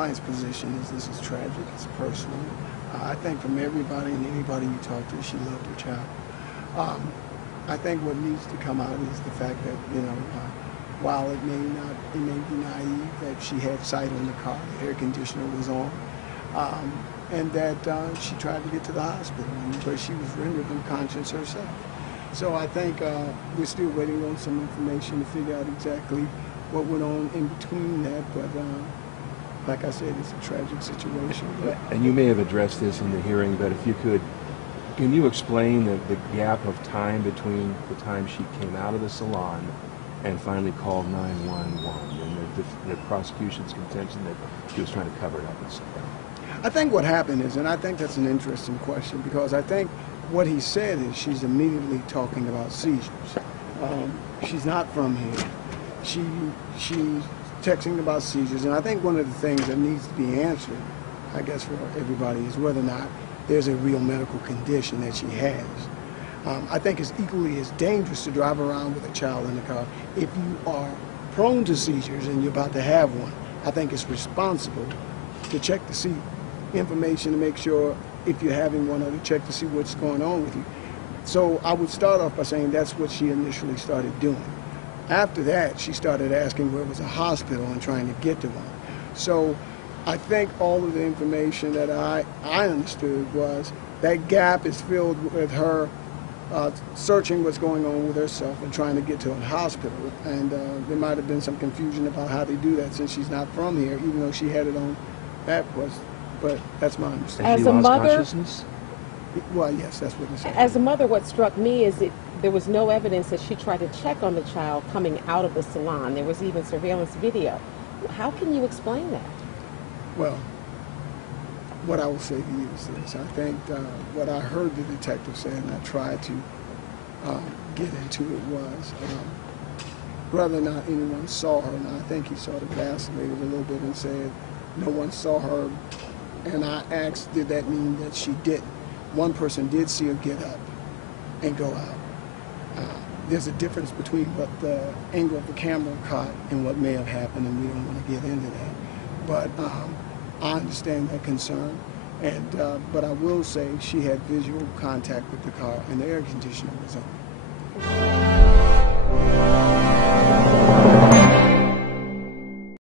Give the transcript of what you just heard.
client's position is this is tragic, it's personal. I think from everybody and anybody you talk to, she loved her child. I think what needs to come out is the fact that, while it may be naive that she had sight on the car, the air conditioner was on, and that she tried to get to the hospital, but she was rendered unconscious herself. So I think we're still waiting on some information to figure out exactly what went on in between that, but like I said, it's a tragic situation. And you may have addressed this in the hearing, but if you could, can you explain the gap of time between the time she came out of the salon and finally called 911 and the prosecution's contention that she was trying to cover it up and stuff? I think what happened is, and I think that's an interesting question, because I think what he said is she's immediately talking about seizures. She's not from here. She's texting about seizures, and I think one of the things that needs to be answered, I guess, for everybody is whether or not there's a real medical condition that she has. I think it's equally as dangerous to drive around with a child in the car. If you are prone to seizures and you're about to have one, I think it's responsible to check to see information to make sure if you're having one, or to check to see what's going on with you. So I would start off by saying that's what she initially started doing. After that, she started asking where was a hospital and trying to get to one. So I think all of the information that I understood was that gap is filled with her searching what's going on with herself and trying to get to a hospital. And there might have been some confusion about how they do that since she's not from here, even though she had it on that was. But that's my understanding. As a mother, well, yes, that's what they said. As a mother, what struck me is there was no evidence that she tried to check on the child coming out of the salon. There was even surveillance video. How can you explain that? Well, what I will say to you is this. I think what I heard the detective say, and I tried to get into it, was whether or not anyone saw her. And I think he sort of vacillated a little bit and said, no one saw her. And I asked, did that mean that she didn't? One person did see her get up and go out. There's a difference between what the angle of the camera caught and what may have happened, and we don't want to get into that. But I understand that concern, and but I will say she had visual contact with the car, and the air conditioner was on.